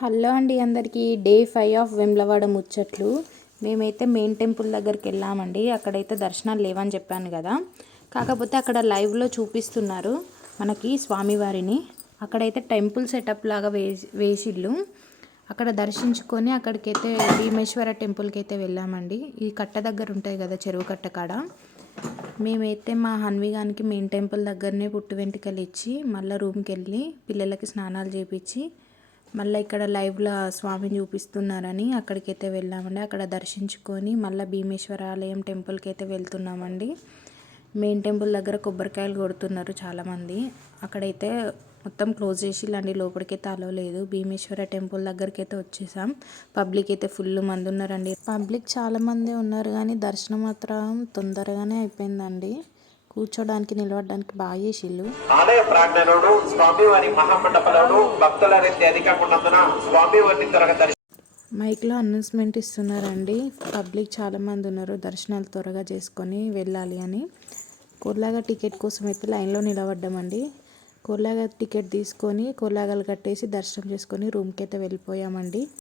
Hello అండి అందరికీ day 5 of Vemulawada ముచ్చట్లు. మేమైతే మెయిన్ టెంపుల్ దగ్గరికి వెళ్ళామండి. అక్కడైతే దర్శనాలు లేవని చెప్పాను కదా, కాకపోతే అక్కడ లైవ్లో చూపిస్తున్నారు మనకి స్వామివారిని. అక్కడైతే టెంపుల్ సెటప్ లాగా వేసిళ్ళు. అక్కడ దర్శించుకొని అక్కడికైతే భీమేశ్వర టెంపుల్కి అయితే వెళ్ళామండి. ఈ కట్ట దగ్గర ఉంటాయి కదా, చెరువు కట్ట కాడ. మేమైతే మా హన్విగానికి మెయిన్ టెంపుల్ దగ్గరనే పుట్టు వెంట్రుకలు ఇచ్చి మళ్ళీ రూమ్కి వెళ్ళి పిల్లలకి స్నానాలు చేపించి మళ్ళీ ఇక్కడ లైవ్లో స్వామిని చూపిస్తున్నారని అక్కడికైతే వెళ్ళామండి. అక్కడ దర్శించుకొని మళ్ళీ భీమేశ్వర ఆలయం టెంపుల్కి అయితే వెళ్తున్నామండి. మెయిన్ టెంపుల్ దగ్గర కొబ్బరికాయలు కొడుతున్నారు చాలామంది. అక్కడైతే మొత్తం క్లోజ్ చేసిళ్ళండి, లోపలికైతే అలో లేదు. భీమేశ్వర టెంపుల్ దగ్గరికి అయితే వచ్చేసాం. పబ్లిక్ అయితే ఫుల్ మంది ఉన్నారండి. పబ్లిక్ చాలామంది ఉన్నారు కానీ దర్శనం మాత్రం తొందరగానే అయిపోయిందండి. కూర్చోడానికి నిలబడడానికి బాగా చేసిళ్ళు. ఆలయ ప్రాంగణంలో స్వామివారి మహామండపంలో భక్తుల రద్దీ అధికంగా ఉన్నందున స్వామివారిని త్వరగా మైక్లో అనౌన్స్మెంట్ ఇస్తున్నారండి. పబ్లిక్ చాలామంది ఉన్నారు, దర్శనాలు త్వరగా చేసుకొని వెళ్ళాలి అని. కోర్లాగా టికెట్ కోసం అయితే లైన్లో నిలబడ్డామండి. కోర్లాగా టికెట్ తీసుకొని కోర్లాగాలు కట్టేసి దర్శనం చేసుకొని రూమ్కి అయితే వెళ్ళిపోయామండి.